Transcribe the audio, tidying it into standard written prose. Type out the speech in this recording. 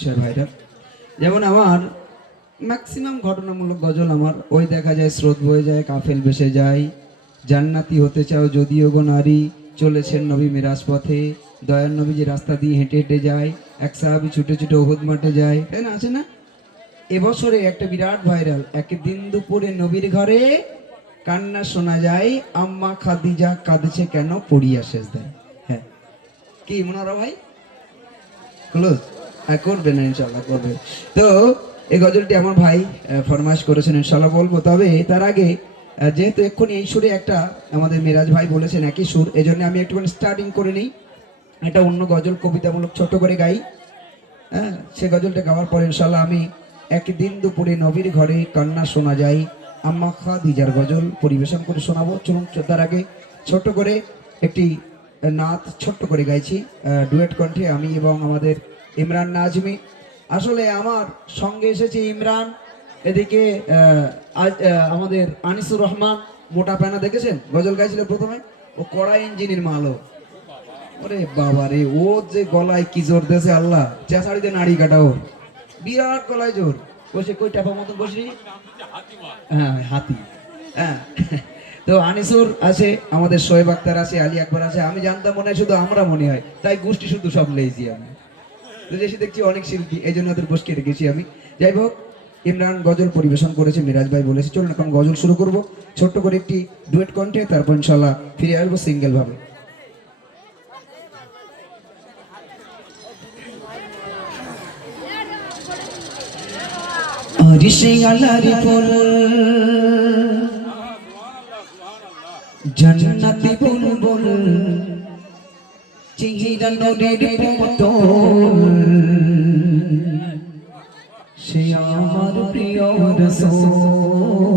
সে ভাইরা, যেমন আমার ম্যাক্সিমাম ঘটনামূলক গজল আমার ওই দেখা যায় স্রোত বয়ে যায়, কাফেল ভেসে যায়, জান্নাতি হতে চাও যদিও গো নারী, চলেছেন নবী মিরাজ পথে, দয়ার নবী যে রাস্তা দিয়ে হেঁটে হেঁটে যায়, এক সাহাবি ছুটে ছুটে ওহুদ মাঠে যায়, তাই না, আছে না? এবছরে একটা বিরাট ভাইরাল, একদিন দুপুরে নবীর ঘরে কান্না শোনা যায়, আম্মা খাদিজা কাঁদছে কেন পড়িয়া সেজদায়। হ্যাঁ, কি মনোরা ভাই ক্লোজ? হ্যাঁ, করবে না, ইনশাল্লাহ করবে। তো এই গজলটি আমার ভাই ফরমাইশ করেছেন, ইনশাল্লাহ বলবো। তবে তার আগে যেহেতু এক্ষুনি এই সুরে একটা আমাদের মিরাজ ভাই বলেছেন একই সুর, এই জন্য আমি একটুখানি স্টার্টিং করে নিই, এটা অন্য গজল কবিতামূলক ছোট করে গাই। হ্যাঁ, সে গজলটা গাওয়ার পরে ইনশাল্লাহ আমি একদিন দুপুরে নবীর ঘরে কান্না শোনা যায় আম্মা খাদিজার গজল পরিবেশন করে শোনাবো। চলুন তার আগে ছোট্ট করে একটি নাত ছোট্ট করে গাইছি ডুয়েট কণ্ঠে, আমি এবং আমাদের ইমরান নাজমি। আসলে আমার সঙ্গে এসেছে ইমরান, এদিকে আমাদের আনিসুর রহমান, মোটা প্যানা দেখেছেন গজল গাইছিল প্রথমে, ও কড়া ইঞ্জিনের মালও। ওরে বাবা রে, ও যে গলায় কি জোর দেছে আল্লাহ, চেঁচাড়িতে নাড়ি কাটা ওর, বিরাট গলায় জোর। বসে কই টাপা মতন বসি, হ্যাঁ হাতি। হ্যাঁ, তো আনিসুর আছে, আমাদের শোয়েব আক্তার আছে, আলী আকবর আছে। আমি জানতাম মনে হয় শুধু আমরা মনে হয়, তাই গোষ্ঠী শুধু সব লেজি আমি, তো এসে দেখছি অনেক শিল্পী, এই জন্য ওদের বসকে রেখেছি আমি। যাই হোক, ইমরান গজল পরিবেশন করেছে, মিরাজ ভাই বলেছে। চলুন এখন গজল শুরু করব ছোট্ট করে একটি ডুয়েট কণ্ঠে, তারপর ইনশাল্লাহ ফিরে আসবো সিঙ্গেল ভাবে। ঋষিয়ালারি ফুল জান্নাতি বুলবুল চিহিরা নদীর পুতুল, সে আমার প্রিয় রাসূল।